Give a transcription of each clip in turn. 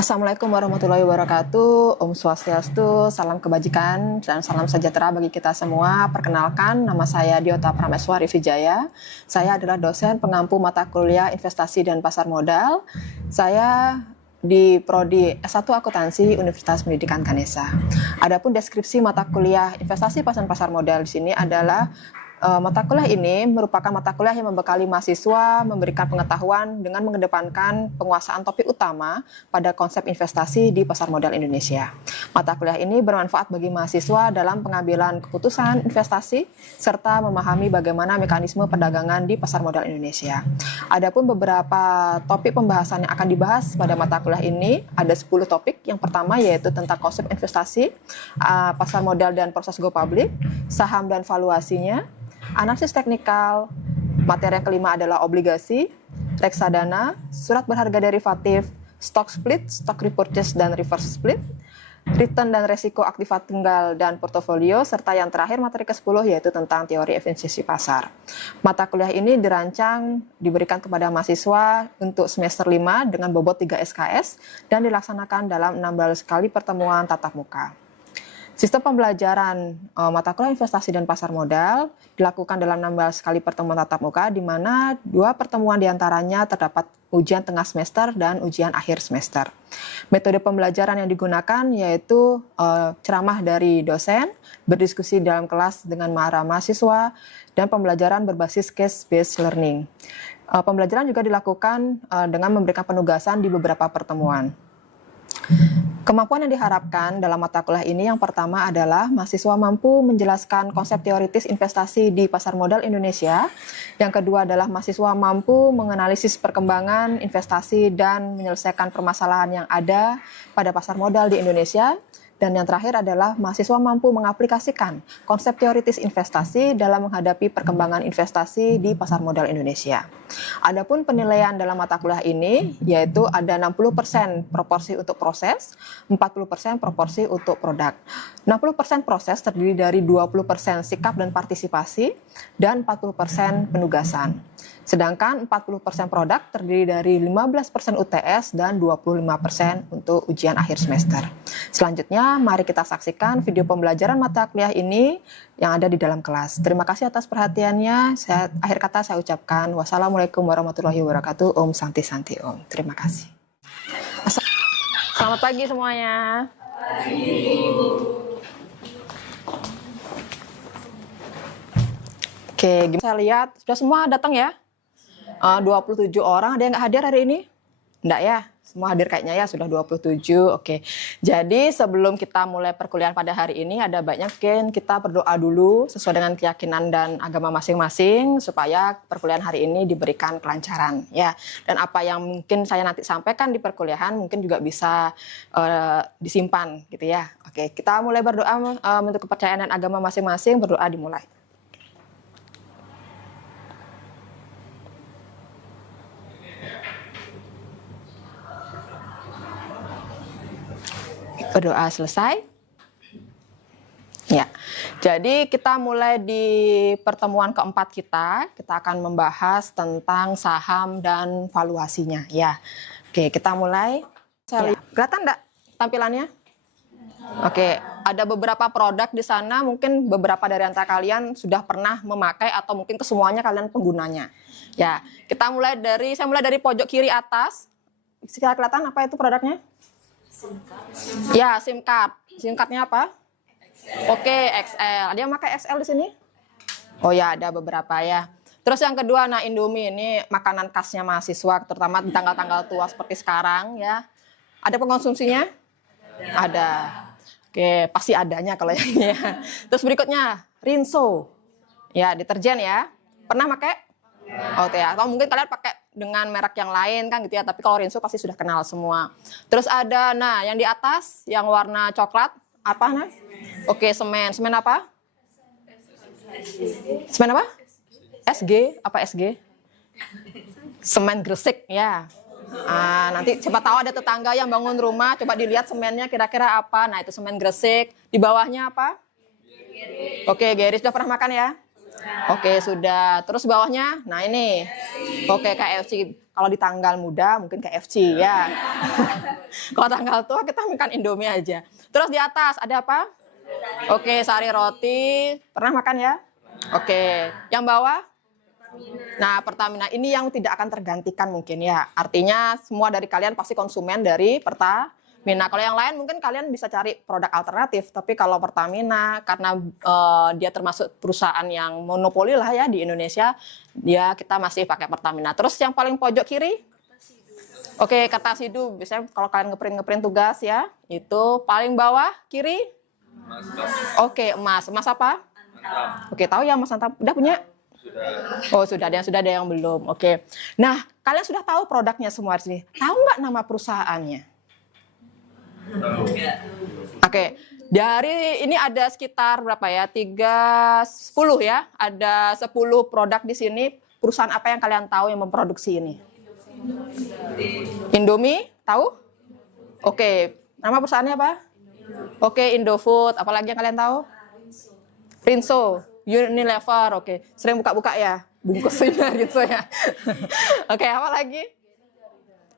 Assalamualaikum warahmatullahi wabarakatuh. Om Swastiastu, salam kebajikan dan salam sejahtera bagi kita semua. Perkenalkan, nama saya Diota Prameswari Vijaya. Saya adalah dosen pengampu mata kuliah investasi dan pasar modal. Saya di Prodi S1 Akuntansi Universitas Pendidikan Ganesha. Adapun deskripsi mata kuliah investasi dan pasar modal di sini adalah mata kuliah ini merupakan mata kuliah yang membekali mahasiswa memberikan pengetahuan dengan mengedepankan penguasaan topik utama pada konsep investasi di pasar modal Indonesia. Mata kuliah ini bermanfaat bagi mahasiswa dalam pengambilan keputusan investasi serta memahami bagaimana mekanisme perdagangan di pasar modal Indonesia. Adapun beberapa topik pembahasan yang akan dibahas pada mata kuliah ini ada 10 topik. Yang pertama yaitu tentang konsep investasi, pasar modal dan proses go public, saham dan valuasinya, analisis teknikal. Materi yang kelima adalah obligasi, reksadana, surat berharga derivatif, stock split, stock repurchase dan reverse split, return dan resiko aktiva tunggal dan portofolio, serta yang terakhir materi ke-10 yaitu tentang teori efisiensi pasar. Mata kuliah ini dirancang diberikan kepada mahasiswa untuk semester 5 dengan bobot 3 SKS dan dilaksanakan dalam 16 kali pertemuan tatap muka. Sistem pembelajaran mata kuliah investasi dan pasar modal dilakukan dalam 16 kali pertemuan tatap muka, di mana 2 pertemuan diantaranya terdapat ujian tengah semester dan ujian akhir semester. Metode pembelajaran yang digunakan yaitu ceramah dari dosen, berdiskusi dalam kelas dengan para mahasiswa, dan pembelajaran berbasis case-based learning. Pembelajaran juga dilakukan dengan memberikan penugasan di beberapa pertemuan. Kemampuan yang diharapkan dalam mata kuliah ini yang pertama adalah mahasiswa mampu menjelaskan konsep teoritis investasi di pasar modal Indonesia. Yang kedua adalah mahasiswa mampu menganalisis perkembangan investasi dan menyelesaikan permasalahan yang ada pada pasar modal di Indonesia. Dan yang terakhir adalah mahasiswa mampu mengaplikasikan konsep teoritis investasi dalam menghadapi perkembangan investasi di pasar modal Indonesia. Adapun penilaian dalam mata kuliah ini yaitu ada 60% proporsi untuk proses, 40% proporsi untuk produk. 60% proses terdiri dari 20% sikap dan partisipasi dan 40% penugasan. Sedangkan 40% produk terdiri dari 15% UTS dan 25% untuk ujian akhir semester. Selanjutnya, mari kita saksikan video pembelajaran mata kuliah ini yang ada di dalam kelas. Terima kasih atas perhatiannya. Akhir kata saya ucapkan wassalamualaikum warahmatullahi wabarakatuh. Om Santi Santi Om. Terima kasih. Selamat pagi semuanya. Oke, gimana saya lihat sudah semua datang ya? 27 orang, ada yang nggak hadir hari ini? Enggak ya? Semua hadir kayaknya ya, sudah 27. Oke. Jadi sebelum kita mulai perkuliahan pada hari ini, ada baiknya mungkin kita berdoa dulu sesuai dengan keyakinan dan agama masing-masing supaya perkuliahan hari ini diberikan kelancaran ya. Dan apa yang mungkin saya nanti sampaikan di perkuliahan mungkin juga bisa disimpan gitu ya. Oke, kita mulai berdoa untuk kepercayaan dan agama masing-masing, berdoa dimulai. Berdoa selesai. Ya, jadi kita mulai di pertemuan keempat kita akan membahas tentang saham dan valuasinya. Ya, oke kita mulai. Ya. Kelihatan enggak tampilannya? Oke, ada beberapa produk di sana, mungkin beberapa dari antara kalian sudah pernah memakai atau mungkin kesemuanya kalian penggunanya. Ya, saya mulai dari pojok kiri atas. Sekarang kelihatan apa itu produknya? Ya, SIM card. SIM cardnya apa? Oke, XL. Ada yang pakai XL di sini? Oh ya, ada beberapa ya. Terus yang kedua, nah Indomie ini makanan khasnya mahasiswa, terutama di tanggal-tanggal tua seperti sekarang ya. Ada pengkonsumsinya? Ada. Oke, pasti adanya kalau yang ini ya. Terus berikutnya, Rinso. Ya, deterjen ya. Pernah pakai? Oke ya, atau mungkin kalian pakai dengan merek yang lain kan gitu ya, tapi kalau Rinso pasti sudah kenal semua. Terus ada, nah yang di atas yang warna coklat, apa nah? Oke, semen. Semen apa? Semen apa? SG, apa SG? Semen Gresik ya. Nanti siapa tahu ada tetangga yang bangun rumah, coba dilihat semennya kira-kira apa. Nah itu semen Gresik. Di bawahnya apa? Oke, Geri sudah pernah makan ya? Oke, sudah. Terus bawahnya, nah ini. Oke, KFC. Kalau di tanggal muda mungkin KFC ya. Kalau tanggal tua kita makan Indomie aja. Terus di atas ada apa? Oke, sari roti. Pernah makan ya? Oke. Yang bawah? Nah, Pertamina ini yang tidak akan tergantikan mungkin ya. Artinya semua dari kalian pasti konsumen dari Pertamina. Kalau yang lain mungkin kalian bisa cari produk alternatif. Tapi kalau Pertamina, karena dia termasuk perusahaan yang monopoli lah ya di Indonesia, kita masih pakai Pertamina. Terus yang paling pojok kiri? Oke, kertasidu. Biasanya kalau kalian ngeprint tugas ya, itu paling bawah kiri. Oke, emas. Emas apa? Oke, tahu ya Mas Antam? Udah punya? Oh, sudah ada yang belum. Oke. Nah, kalian sudah tahu produknya semua di sini. Tahu nggak nama perusahaannya? Oke. Dari ini ada sekitar berapa ya? 10 ya. Ada 10 produk di sini. Perusahaan apa yang kalian tahu yang memproduksi ini? Indomie, tahu? Oke, nama perusahaannya apa? Oke, Indofood. Apalagi yang kalian tahu? Rinso, Unilever. Oke, sering buka-buka ya bungkusnya gitu ya. Oke, apa lagi?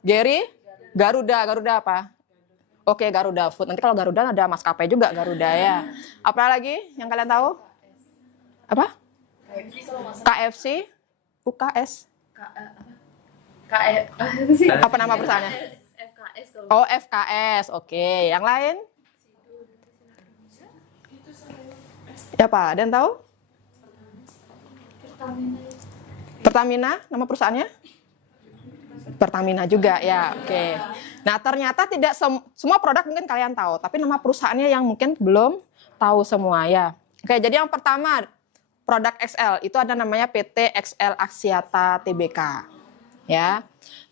Gary, Garuda apa? Oke, Garuda Food. Nanti kalau Garuda ada maskapai juga Garuda ya. Apa lagi yang kalian tahu? Apa? KFC, UKS. Apa nama perusahaannya? Oh, FKS. Oke, yang lain? Ya Pak, ada yang tahu? Pertamina, nama perusahaannya? Pertamina juga ya, oke. Nah, ternyata tidak semua produk mungkin kalian tahu, tapi nama perusahaannya yang mungkin belum tahu semua ya. Oke, jadi yang pertama produk XL itu ada namanya PT XL Axiata Tbk. Ya.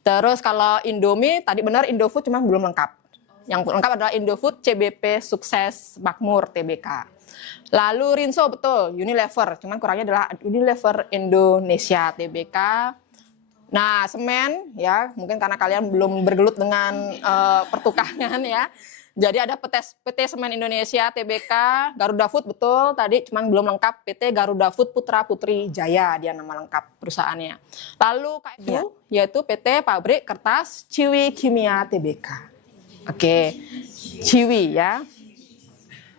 Terus kalau Indomie tadi benar Indofood cuma belum lengkap. Yang lengkap adalah Indofood CBP Sukses Makmur Tbk. Lalu Rinso betul, Unilever, cuman kurangnya adalah Unilever Indonesia Tbk. Nah, semen ya, mungkin karena kalian belum bergelut dengan pertukangan ya. Jadi ada PT Semen Indonesia Tbk, Garuda Food betul tadi, cuman belum lengkap PT Garuda Food Putra Putri Jaya, dia nama lengkap perusahaannya. Lalu KFU yaitu PT Pabrik Kertas Ciwi Kimia Tbk. Oke, Ciwi ya.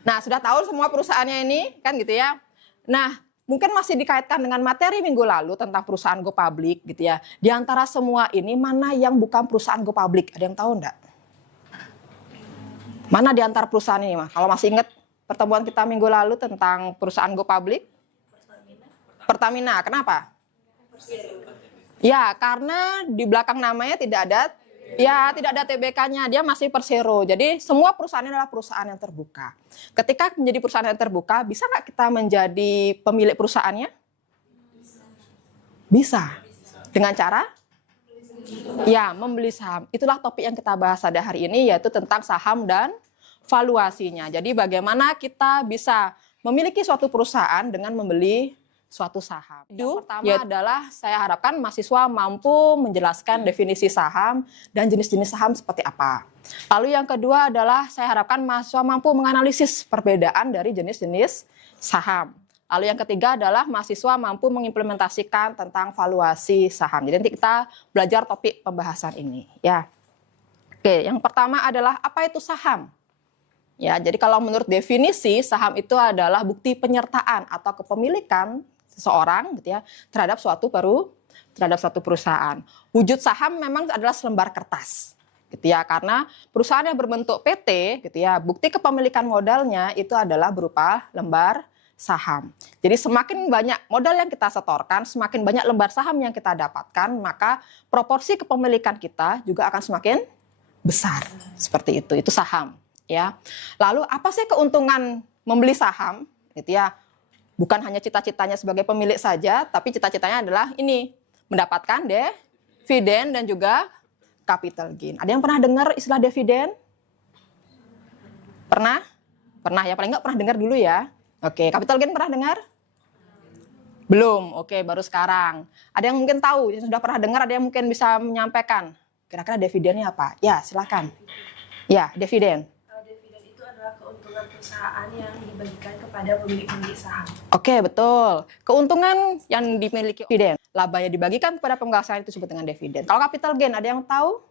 Nah, sudah tahu semua perusahaannya ini kan gitu ya. Nah, mungkin masih dikaitkan dengan materi minggu lalu tentang perusahaan Go Public gitu ya. Di antara semua ini mana yang bukan perusahaan Go Public? Ada yang tahu enggak? Mana di antara perusahaan ini, Mah? Kalau masih ingat pertemuan kita minggu lalu tentang perusahaan Go Public? Pertamina. Kenapa? Ya, karena di belakang namanya tidak ada TBK-nya, dia masih Persero. Jadi semua perusahaan adalah perusahaan yang terbuka. Ketika menjadi perusahaan yang terbuka, bisa nggak kita menjadi pemilik perusahaannya? Bisa. Dengan cara? Ya, membeli saham. Itulah topik yang kita bahas pada hari ini, yaitu tentang saham dan valuasinya. Jadi bagaimana kita bisa memiliki suatu perusahaan dengan membeli suatu saham. Yang pertama adalah saya harapkan mahasiswa mampu menjelaskan definisi saham dan jenis-jenis saham seperti apa. Lalu yang kedua adalah saya harapkan mahasiswa mampu menganalisis perbedaan dari jenis-jenis saham. Lalu yang ketiga adalah mahasiswa mampu mengimplementasikan tentang valuasi saham. Jadi nanti kita belajar topik pembahasan ini ya. Oke, yang pertama adalah apa itu saham? Ya, jadi kalau menurut definisi saham itu adalah bukti penyertaan atau kepemilikan seseorang gitu ya terhadap suatu perusahaan. Wujud saham memang adalah selembar kertas gitu ya, karena perusahaan yang berbentuk PT gitu ya, bukti kepemilikan modalnya itu adalah berupa lembar saham. Jadi semakin banyak modal yang kita setorkan, semakin banyak lembar saham yang kita dapatkan, maka proporsi kepemilikan kita juga akan semakin besar. Seperti itu saham ya. Lalu apa sih keuntungan membeli saham gitu ya? Bukan hanya cita-citanya sebagai pemilik saja, tapi cita-citanya adalah ini, mendapatkan dividen dan juga capital gain. Ada yang pernah dengar istilah dividen? Pernah? Pernah ya, paling nggak pernah dengar dulu ya. Oke, capital gain pernah dengar? Belum, oke, baru sekarang. Ada yang mungkin tahu, yang sudah pernah dengar, ada yang mungkin bisa menyampaikan. Kira-kira dividennya apa? Ya, silakan. Ya, dividen. Dividen itu adalah keuntungan perusahaan yang dibagikan kepada pemilik saham. Oke, betul. Keuntungan yang dimiliki dividen. Labanya dibagikan kepada pemegang saham itu disebut dengan dividen. Kalau capital gain, ada yang tahu?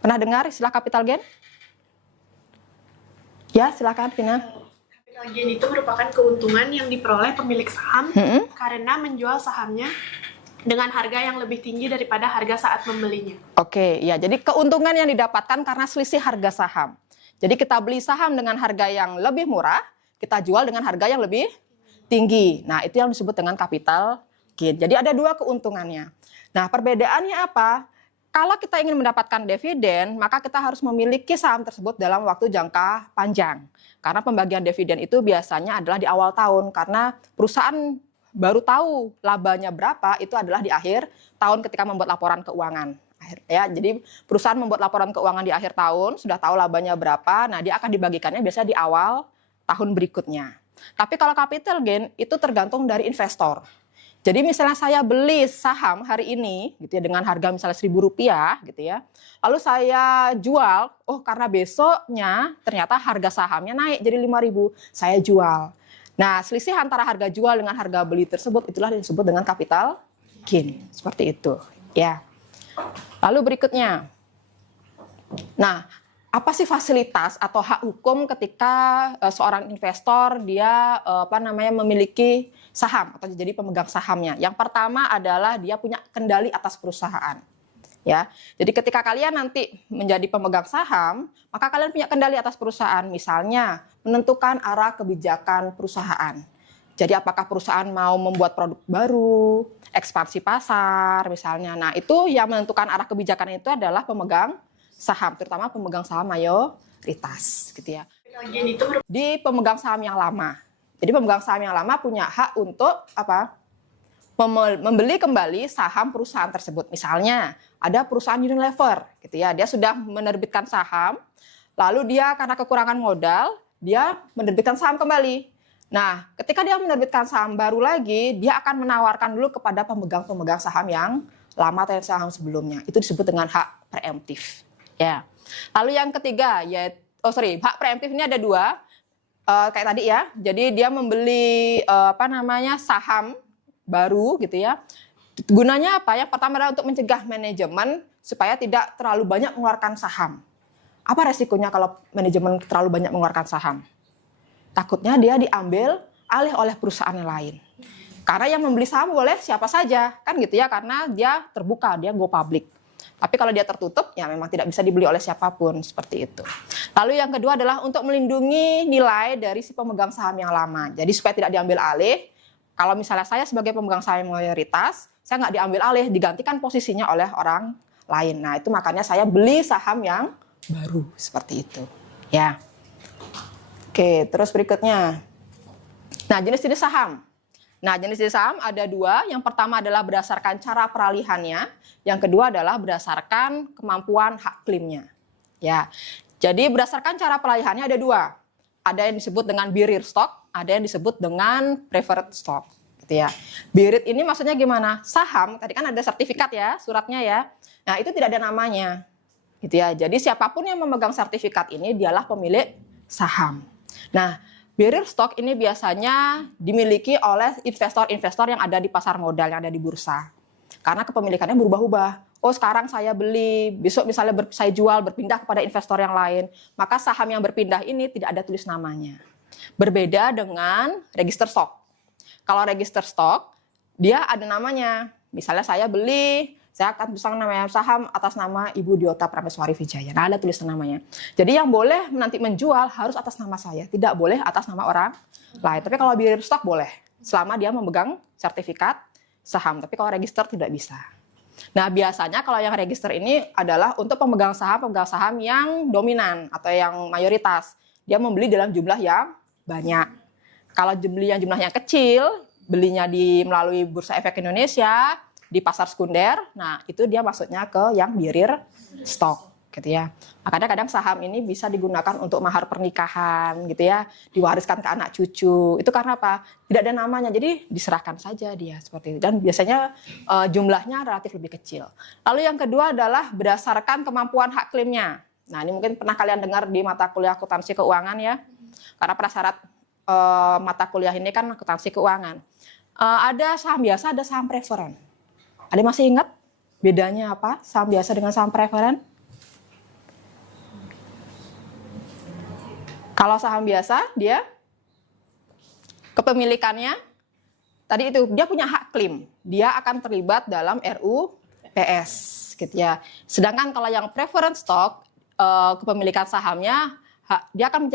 Pernah dengar istilah capital gain? Ya, silakan Vina. Capital gain itu merupakan keuntungan yang diperoleh pemilik saham karena menjual sahamnya dengan harga yang lebih tinggi daripada harga saat membelinya. Oke, ya. Jadi keuntungan yang didapatkan karena selisih harga saham. Jadi kita beli saham dengan harga yang lebih murah, kita jual dengan harga yang lebih tinggi. Nah, itu yang disebut dengan capital gain. Jadi ada dua keuntungannya. Nah, perbedaannya apa? Kalau kita ingin mendapatkan dividen, maka kita harus memiliki saham tersebut dalam waktu jangka panjang. Karena pembagian dividen itu biasanya adalah di awal tahun, karena perusahaan baru tahu labanya berapa itu adalah di akhir tahun ketika membuat laporan keuangan. Ya, jadi perusahaan membuat laporan keuangan di akhir tahun, sudah tahu labanya berapa, nah dia akan dibagikannya biasanya di awal tahun berikutnya. Tapi kalau capital gain itu tergantung dari investor. Jadi misalnya saya beli saham hari ini gitu ya dengan harga misalnya Rp1.000 gitu ya. Lalu saya jual, oh karena besoknya ternyata harga sahamnya naik jadi 5.000, saya jual. Nah, selisih antara harga jual dengan harga beli tersebut itulah yang disebut dengan capital gain. Seperti itu, ya. Lalu berikutnya. Nah, apa sih fasilitas atau hak hukum ketika seorang investor dia memiliki saham atau jadi pemegang sahamnya? Yang pertama adalah dia punya kendali atas perusahaan. Ya. Jadi ketika kalian nanti menjadi pemegang saham, maka kalian punya kendali atas perusahaan. Misalnya, menentukan arah kebijakan perusahaan. Jadi apakah perusahaan mau membuat produk baru, ekspansi pasar misalnya. Nah, itu yang menentukan arah kebijakan itu adalah pemegang saham, terutama pemegang saham mayoritas gitu ya. Di pemegang saham yang lama. Jadi pemegang saham yang lama punya hak untuk membeli kembali saham perusahaan tersebut. Misalnya ada perusahaan Unilever gitu ya, dia sudah menerbitkan saham, lalu dia karena kekurangan modal, dia menerbitkan saham kembali. Nah, ketika dia menerbitkan saham baru lagi, dia akan menawarkan dulu kepada pemegang-pemegang saham yang lama atau saham sebelumnya. Itu disebut dengan hak preemptif. Ya. Lalu yang ketiga, hak preemptif ini ada dua, kayak tadi ya. Jadi dia membeli saham baru gitu ya. Gunanya apa? Yang pertama adalah untuk mencegah manajemen supaya tidak terlalu banyak mengeluarkan saham. Apa resikonya kalau manajemen terlalu banyak mengeluarkan saham? Takutnya dia diambil alih oleh perusahaan yang lain. Karena yang membeli saham boleh siapa saja, kan gitu ya, karena dia terbuka, dia go public. Tapi kalau dia tertutup, ya memang tidak bisa dibeli oleh siapapun, seperti itu. Lalu yang kedua adalah untuk melindungi nilai dari si pemegang saham yang lama. Jadi supaya tidak diambil alih, kalau misalnya saya sebagai pemegang saham mayoritas, saya nggak diambil alih, digantikan posisinya oleh orang lain. Nah, itu makanya saya beli saham yang baru, seperti itu. Ya. Oke, terus berikutnya. Nah, jenis-jenis saham. Nah, jenis-jenis saham ada dua. Yang pertama adalah berdasarkan cara peralihannya. Yang kedua adalah berdasarkan kemampuan hak klaimnya. Ya, jadi berdasarkan cara peralihannya ada dua. Ada yang disebut dengan bearer stock, ada yang disebut dengan preferred stock. Gitu ya. Bearer ini maksudnya gimana? Saham, tadi kan ada sertifikat ya, suratnya ya. Nah, itu tidak ada namanya. Gitu ya. Jadi siapapun yang memegang sertifikat ini dialah pemilik saham. Nah, bearer stock ini biasanya dimiliki oleh investor-investor yang ada di pasar modal, yang ada di bursa. Karena kepemilikannya berubah-ubah. Oh, sekarang saya beli, besok misalnya saya jual, berpindah kepada investor yang lain. Maka saham yang berpindah ini tidak ada tulis namanya. Berbeda dengan register stock. Kalau register stock, dia ada namanya. Misalnya saya beli, saya akan pasang namanya saham atas nama Ibu Diota Prameswari Wijaya. Nah, ada tulisan namanya. Jadi yang boleh nanti menjual harus atas nama saya, tidak boleh atas nama orang lain. Tapi kalau bearer stock boleh, selama dia memegang sertifikat saham. Tapi kalau register tidak bisa. Nah, biasanya kalau yang register ini adalah untuk pemegang saham yang dominan atau yang mayoritas. Dia membeli dalam jumlah yang banyak. Kalau beli yang jumlahnya kecil, belinya melalui Bursa Efek Indonesia, di pasar sekunder, nah itu dia masuknya ke yang bearer stock, gitu ya. Makanya kadang saham ini bisa digunakan untuk mahar pernikahan, gitu ya, diwariskan ke anak cucu. Itu karena apa? Tidak ada namanya, jadi diserahkan saja dia seperti itu. Dan biasanya jumlahnya relatif lebih kecil. Lalu yang kedua adalah berdasarkan kemampuan hak klaimnya. Nah, ini mungkin pernah kalian dengar di mata kuliah akuntansi keuangan ya, karena prasyarat mata kuliah ini kan akuntansi keuangan. Ada saham biasa, ada saham preferen. Ada masih ingat bedanya apa saham biasa dengan saham preferen? Kalau saham biasa, dia kepemilikannya tadi itu dia punya hak klaim, dia akan terlibat dalam RUPS, gitu ya. Sedangkan kalau yang preference stock, kepemilikan sahamnya, dia akan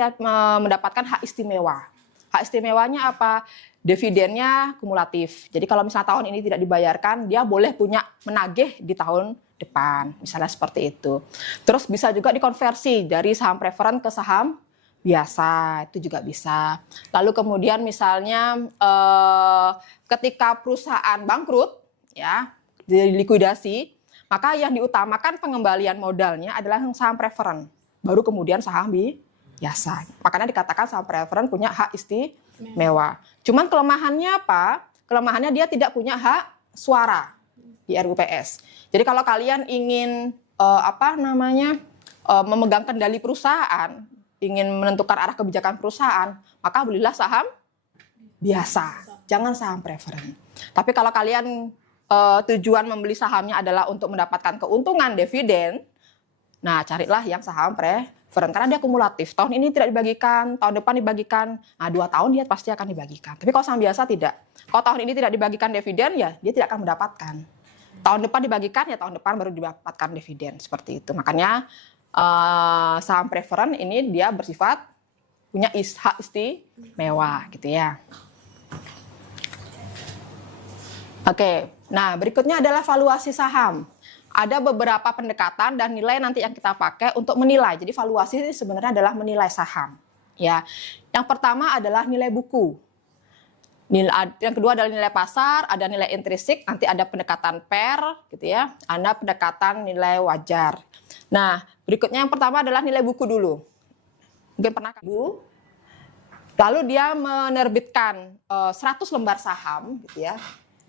mendapatkan hak istimewa. Hak istimewanya apa? Dividennya kumulatif. Jadi kalau misalnya tahun ini tidak dibayarkan, dia boleh punya menagih di tahun depan, misalnya seperti itu. Terus bisa juga dikonversi dari saham preference ke saham biasa, itu juga bisa. Lalu kemudian misalnya ketika perusahaan bangkrut, ya, dilikuidasi, maka yang diutamakan pengembalian modalnya adalah saham preference, baru kemudian saham biasa. Makanya dikatakan saham preference punya hak istimewa. Cuman kelemahannya apa? Kelemahannya dia tidak punya hak suara di RUPS. Jadi kalau kalian ingin memegang kendali perusahaan, ingin menentukan arah kebijakan perusahaan, maka belilah saham biasa, jangan saham preference. Tapi kalau kalian tujuan membeli sahamnya adalah untuk mendapatkan keuntungan dividen, nah carilah yang saham preference karena dia kumulatif. Tahun ini tidak dibagikan, tahun depan dibagikan, nah 2 tahun dia pasti akan dibagikan. Tapi kalau saham biasa tidak. Kalau tahun ini tidak dibagikan dividen, ya dia tidak akan mendapatkan. Tahun depan dibagikan, ya tahun depan baru didapatkan dividen, seperti itu. Makanya saham preference ini dia bersifat punya hak istimewa, gitu ya. Oke, nah berikutnya adalah valuasi saham. Ada beberapa pendekatan dan nilai nanti yang kita pakai untuk menilai. Jadi valuasi ini sebenarnya adalah menilai saham. Ya, yang pertama adalah nilai buku. Yang kedua adalah nilai pasar, ada nilai intrinsik, nanti ada pendekatan pair, gitu ya. Ada pendekatan nilai wajar. Nah, berikutnya yang pertama adalah nilai buku dulu. Mungkin pernah Bu. Lalu dia menerbitkan 100 lembar saham, gitu ya.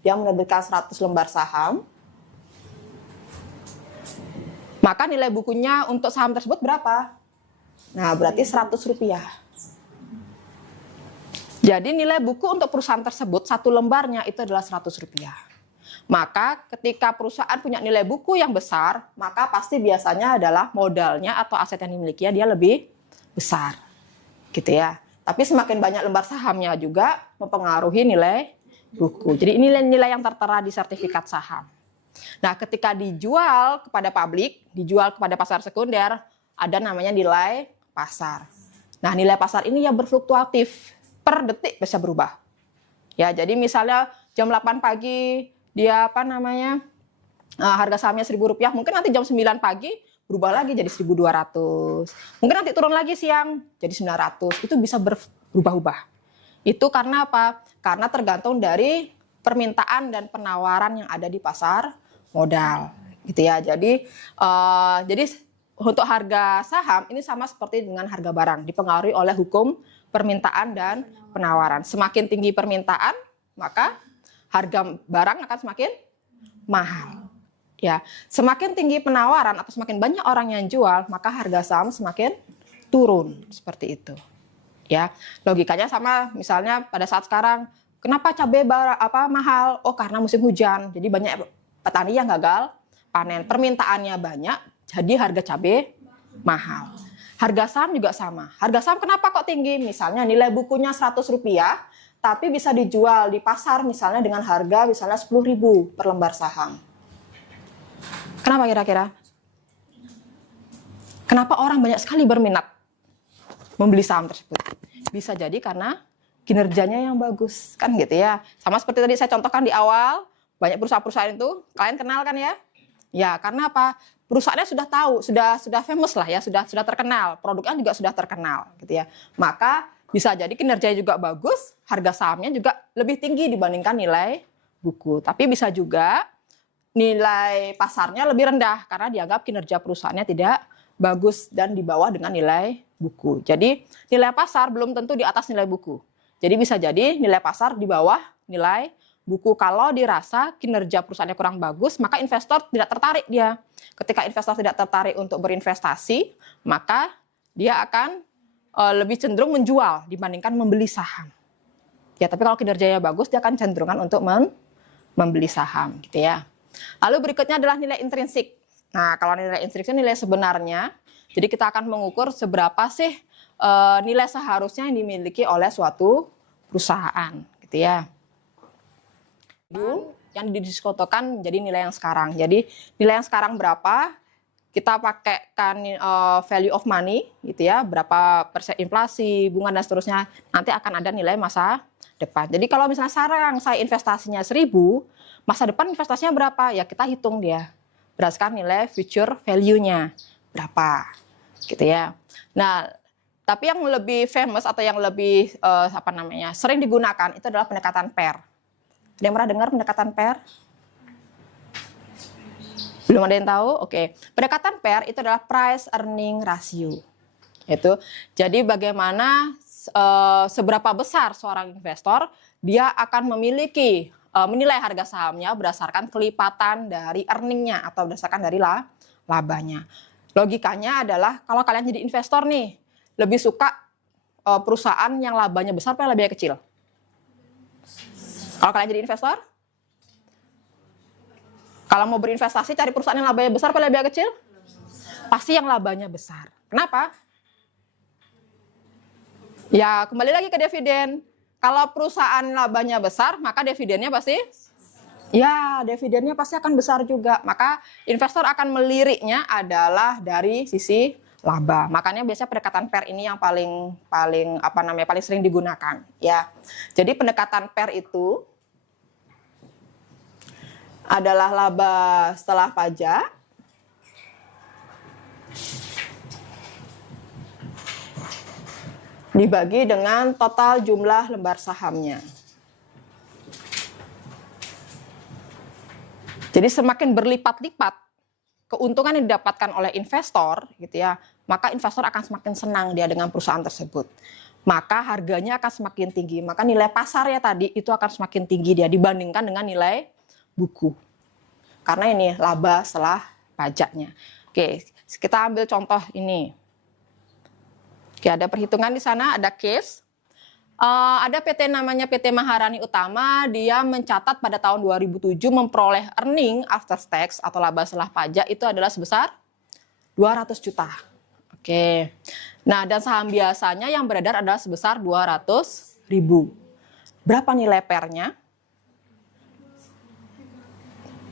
Dia menerbitkan 100 lembar saham. Maka nilai bukunya untuk saham tersebut berapa? Nah, berarti Rp100. Jadi nilai buku untuk perusahaan tersebut, 1 lembarnya itu adalah Rp100. Maka ketika perusahaan punya nilai buku yang besar, maka pasti biasanya adalah modalnya atau aset yang dimilikinya dia lebih besar. Gitu ya. Tapi semakin banyak lembar sahamnya juga mempengaruhi nilai buku. Jadi ini nilai yang tertera di sertifikat saham. Nah, ketika dijual kepada publik, dijual kepada pasar sekunder, ada namanya nilai pasar. Nah, nilai pasar ini ya berfluktuatif, per detik bisa berubah. Ya, jadi misalnya jam 8 pagi dia harga sahamnya Rp1.000, mungkin nanti jam 9 pagi berubah lagi jadi 1.200. Mungkin nanti turun lagi siang jadi 900. Itu bisa berubah-ubah. Itu karena apa? Karena tergantung dari permintaan dan penawaran yang ada di pasar modal, gitu ya. Jadi untuk harga saham ini sama seperti dengan harga barang, dipengaruhi oleh hukum permintaan dan penawaran. Semakin tinggi permintaan, maka harga barang akan semakin mahal. Ya, semakin tinggi penawaran atau semakin banyak orang yang jual, maka harga saham semakin turun, seperti itu. Ya, logikanya sama misalnya pada saat sekarang, kenapa cabai mahal? Oh, karena musim hujan. Jadi banyak petani yang gagal panen, permintaannya banyak, jadi harga cabai mahal. Harga saham juga sama. Harga saham kenapa kok tinggi? Misalnya nilai bukunya Rp100, tapi bisa dijual di pasar misalnya dengan harga misalnya Rp10.000 per lembar saham. Kenapa kira-kira? Kenapa orang banyak sekali berminat membeli saham tersebut? Bisa jadi karena kinerjanya yang bagus, kan gitu ya. Sama seperti tadi saya contohkan di awal, banyak perusahaan-perusahaan itu, kalian kenal kan ya? Ya, karena apa? Perusahaannya sudah tahu, sudah famous lah ya, sudah terkenal, produknya juga sudah terkenal, gitu ya. Maka bisa jadi kinerjanya juga bagus, harga sahamnya juga lebih tinggi dibandingkan nilai buku. Tapi bisa juga nilai pasarnya lebih rendah karena dianggap kinerja perusahaannya tidak bagus dan di bawah dengan nilai buku. Jadi nilai pasar belum tentu di atas nilai buku. Jadi bisa jadi nilai pasar di bawah nilai buku. Kalau dirasa kinerja perusahaannya kurang bagus, maka investor tidak tertarik dia. Ketika investor tidak tertarik untuk berinvestasi, maka dia akan lebih cenderung menjual dibandingkan membeli saham. Ya, tapi kalau kinerjanya bagus, dia akan cenderungan untuk membeli saham, gitu ya. Lalu berikutnya adalah nilai intrinsik. Nah, kalau nilai intrinsik nilai sebenarnya. Jadi kita akan mengukur seberapa sih nilai seharusnya yang dimiliki oleh suatu perusahaan, gitu ya. Yang didiskotokan menjadi nilai yang sekarang. Jadi nilai yang sekarang berapa? Kita pakaikan value of money, gitu ya, berapa persen inflasi, bunga dan seterusnya. Nanti akan ada nilai masa depan. Jadi kalau misalnya sekarang saya investasinya 1.000, masa depan investasinya berapa? Ya kita hitung dia berdasarkan nilai future value-nya berapa, gitu ya. Nah, tapi yang lebih famous atau yang lebih sering digunakan itu adalah pendekatan pair. Ada yang pernah dengar pendekatan pair? Belum ada yang tahu? Oke. Pendekatan pair itu adalah price earning ratio. Jadi bagaimana seberapa besar seorang investor dia akan memiliki menilai harga sahamnya berdasarkan kelipatan dari earningnya atau berdasarkan dari labanya. Logikanya adalah kalau kalian jadi investor nih, lebih suka perusahaan yang labanya besar atau labanya kecil? Kalau kalian jadi investor? Kalau mau berinvestasi cari perusahaan yang labanya besar atau labanya kecil? Pasti yang labanya besar. Kenapa? Ya kembali lagi ke dividen. Kalau perusahaan labanya besar, maka dividennya pasti? Ya, dividennya pasti akan besar juga. Maka investor akan meliriknya adalah dari sisi laba. Makanya biasanya pendekatan pair ini yang paling sering digunakan. Ya, jadi pendekatan pair itu adalah laba setelah pajak dibagi dengan total jumlah lembar sahamnya. Jadi semakin berlipat-lipat keuntungan yang didapatkan oleh investor, gitu ya, maka investor akan semakin senang dia dengan perusahaan tersebut. Maka harganya akan semakin tinggi. Maka nilai pasarnya tadi itu akan semakin tinggi dia dibandingkan dengan nilai buku. Karena ini laba setelah pajaknya. Oke, kita ambil contoh ini. Oke, ada perhitungan di sana, ada case. Ada PT namanya PT Maharani Utama, dia mencatat pada tahun 2007 memperoleh earning after tax atau laba setelah pajak itu adalah sebesar 200 juta. Oke. Nah, dan saham biasanya yang beredar adalah sebesar 200.000. Berapa nilai pairnya?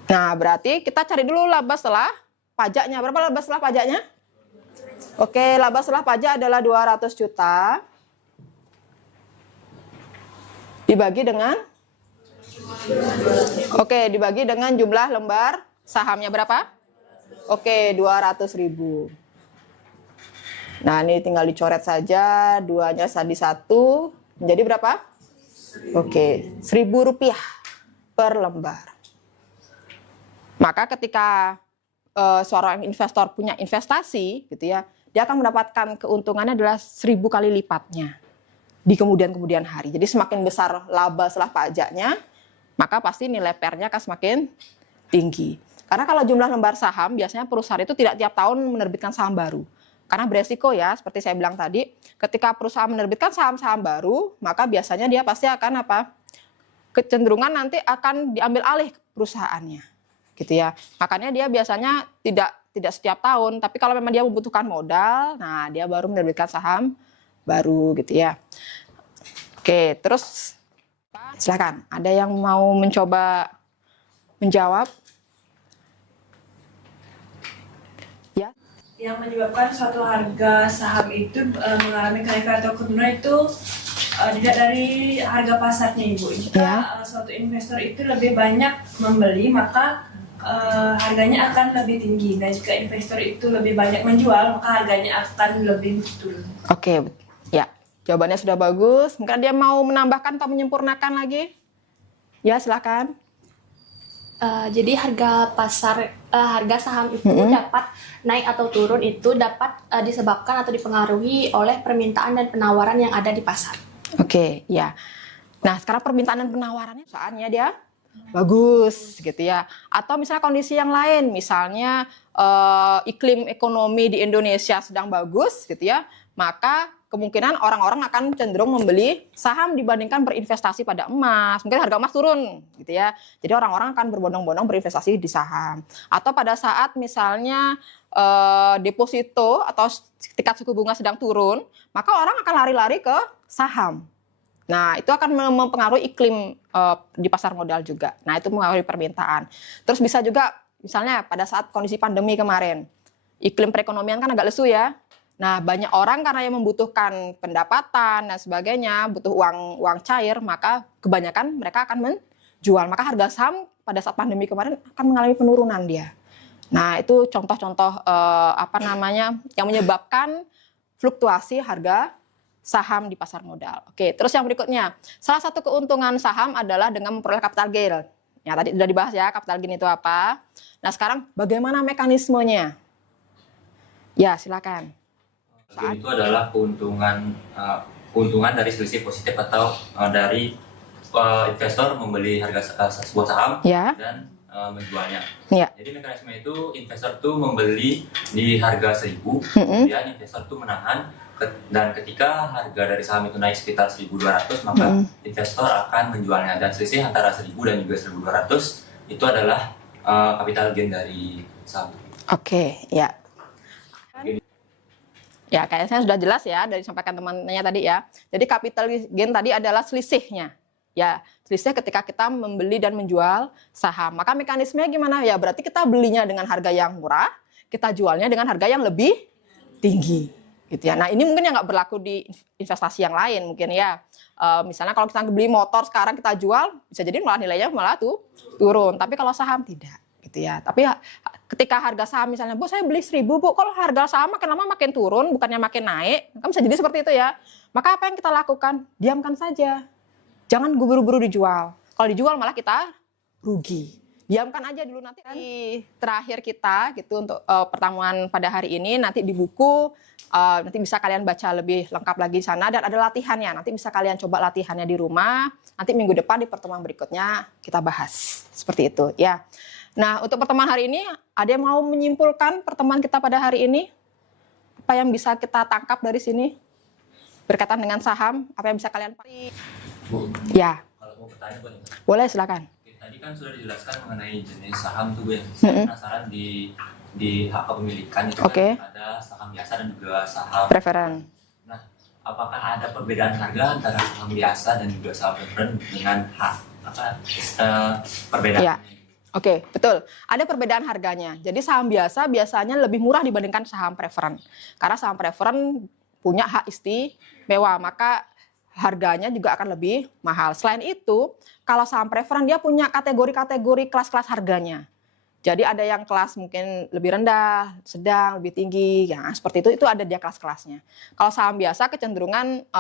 Nah, berarti kita cari dulu laba setelah pajaknya. Berapa laba setelah pajaknya? Oke, laba setelah pajak adalah 200 juta. Dibagi dengan? Oke, dibagi dengan jumlah lembar sahamnya berapa? Oke, 200.000. Nah, ini tinggal dicoret saja. Duanya jadi 1. Menjadi berapa? Oke, Rp1.000 per lembar. Maka ketika seorang investor punya investasi, gitu ya, dia akan mendapatkan keuntungannya adalah 1.000 kali lipatnya di kemudian hari. Jadi semakin besar laba setelah pajaknya, maka pasti nilai pairnya akan semakin tinggi. Karena kalau jumlah lembar saham, biasanya perusahaan itu tidak tiap tahun menerbitkan saham baru. Karena beresiko ya, seperti saya bilang tadi, ketika perusahaan menerbitkan saham-saham baru, maka biasanya dia pasti akan kecenderungan nanti akan diambil alih perusahaannya. Gitu ya. Makanya dia biasanya tidak setiap tahun, tapi kalau memang dia membutuhkan modal, nah dia baru menerbitkan saham baru, gitu ya. Oke, terus silakan, ada yang mau mencoba menjawab? Ya. Yang menyebabkan suatu harga saham itu mengalami kenaikan atau penurunan itu tidak dari harga pasarnya, Ibu. Jika suatu investor itu lebih banyak membeli, maka harganya akan lebih tinggi. Nah, jika investor itu lebih banyak menjual, maka harganya akan lebih turun. Oke, ya. Jawabannya sudah bagus. Mungkin dia mau menambahkan atau menyempurnakan lagi? Ya, silakan. Jadi harga saham itu dapat naik atau turun itu dapat disebabkan atau dipengaruhi oleh permintaan dan penawaran yang ada di pasar. Oke, ya. Nah, sekarang permintaan dan penawarannya soalnya dia bagus, gitu ya. Atau misalnya kondisi yang lain, misalnya iklim ekonomi di Indonesia sedang bagus gitu ya, maka kemungkinan orang-orang akan cenderung membeli saham dibandingkan berinvestasi pada emas. Mungkin harga emas turun gitu ya. Jadi orang-orang akan berbondong-bondong berinvestasi di saham. Atau pada saat misalnya deposito atau tingkat suku bunga sedang turun, maka orang akan lari-lari ke saham. Nah, itu akan mempengaruhi iklim di pasar modal juga. Nah, itu mempengaruhi permintaan. Terus bisa juga misalnya pada saat kondisi pandemi kemarin, iklim perekonomian kan agak lesu ya. Nah, banyak orang karena yang membutuhkan pendapatan dan sebagainya, butuh uang cair, maka kebanyakan mereka akan menjual. Maka harga saham pada saat pandemi kemarin akan mengalami penurunan dia. Nah, itu contoh-contoh yang menyebabkan fluktuasi harga saham di pasar modal. Oke, terus yang berikutnya, salah satu keuntungan saham adalah dengan memperoleh capital gain. Ya, tadi sudah dibahas ya, capital gain itu apa. Nah, sekarang bagaimana mekanismenya? Ya, silakan. Itu adalah keuntungan dari selisih positif atau dari investor membeli harga sebuah saham dan menjualnya. Ya. Jadi mekanisme itu investor tuh membeli di harga 1.000, kemudian investor tuh menahan dan ketika harga dari saham itu naik sekitar 1.200 maka investor akan menjualnya, dan selisih antara 1.000 dan juga 1.200 itu adalah capital gain dari saham. Oke, ya. Ya, kayaknya sudah jelas ya dari sampaikan temannya tadi ya. Jadi capital gain tadi adalah selisihnya. Ya, selisih ketika kita membeli dan menjual saham. Maka mekanismenya gimana? Ya, berarti kita belinya dengan harga yang murah, kita jualnya dengan harga yang lebih tinggi. Gitu ya. Nah, ini mungkin yang nggak berlaku di investasi yang lain mungkin ya. Misalnya kalau kita beli motor sekarang kita jual, bisa jadi malah nilainya malah turun. Tapi kalau saham tidak. Gitu ya. Tapi ketika harga saham misalnya, Bu saya beli 1.000 Bu, kalau harga saham makin lama makin turun, bukannya makin naik, kan bisa jadi seperti itu ya. Maka apa yang kita lakukan? Diamkan saja. Jangan buru-buru dijual. Kalau dijual malah kita rugi. Diamkan aja dulu, nanti di terakhir kita gitu untuk pertemuan pada hari ini, nanti di buku nanti bisa kalian baca lebih lengkap lagi di sana dan ada latihannya. Nanti bisa kalian coba latihannya di rumah. Nanti minggu depan di pertemuan berikutnya kita bahas. Seperti itu ya. Nah, untuk pertemuan hari ini, ada yang mau menyimpulkan pertemuan kita pada hari ini? Apa yang bisa kita tangkap dari sini? Berkaitan dengan saham, apa yang bisa kalian pilih? Bu, ya. Kalau mau bertanya boleh? Boleh, silakan. Tadi kan sudah dijelaskan mengenai jenis saham tuh, Bu. Saya penasaran di hak kepemilikan itu kan ada saham biasa dan juga saham preferen. Nah, apakah ada perbedaan harga antara saham biasa dan juga saham preferen dengan perbedaan? Ya. Oke, betul. Ada perbedaan harganya. Jadi saham biasa biasanya lebih murah dibandingkan saham preferen. Karena saham preferen punya hak istimewa, maka harganya juga akan lebih mahal. Selain itu, kalau saham preferen dia punya kategori-kategori kelas-kelas harganya. Jadi ada yang kelas mungkin lebih rendah, sedang, lebih tinggi, ya seperti itu ada dia kelas-kelasnya. Kalau saham biasa kecenderungan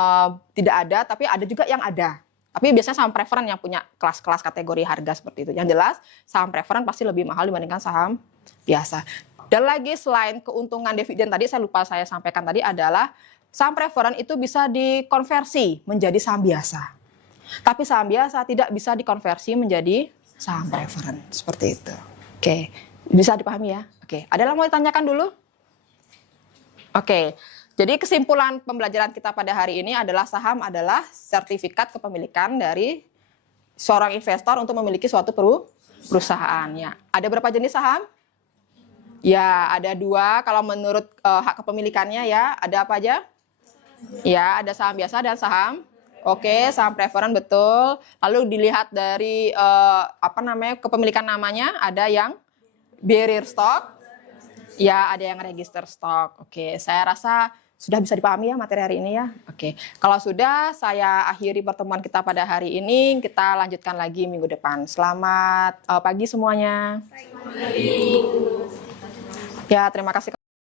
tidak ada, tapi ada juga yang ada. Tapi biasanya saham preferen yang punya kelas-kelas kategori harga seperti itu. Yang jelas saham preferen pasti lebih mahal dibandingkan saham biasa. Dan lagi selain keuntungan dividen tadi saya sampaikan tadi adalah saham preferen itu bisa dikonversi menjadi saham biasa. Tapi saham biasa tidak bisa dikonversi menjadi saham preferen. Seperti itu. Oke, bisa dipahami ya? Oke, ada yang mau ditanyakan dulu? Oke. Jadi kesimpulan pembelajaran kita pada hari ini adalah saham adalah sertifikat kepemilikan dari seorang investor untuk memiliki suatu perusahaan. Ya. Ada berapa jenis saham? Ya, ada 2 kalau menurut hak kepemilikannya ya. Ada apa aja? Ya, ada saham biasa dan saham. Oke, saham preferen betul. Lalu dilihat dari kepemilikan namanya, ada yang bearer stock. Ya, ada yang register stock. Oke, saya rasa sudah bisa dipahami ya materi hari ini ya. Oke, kalau sudah saya akhiri pertemuan kita pada hari ini. Kita lanjutkan lagi minggu depan. Selamat pagi semuanya. Ya, terima kasih.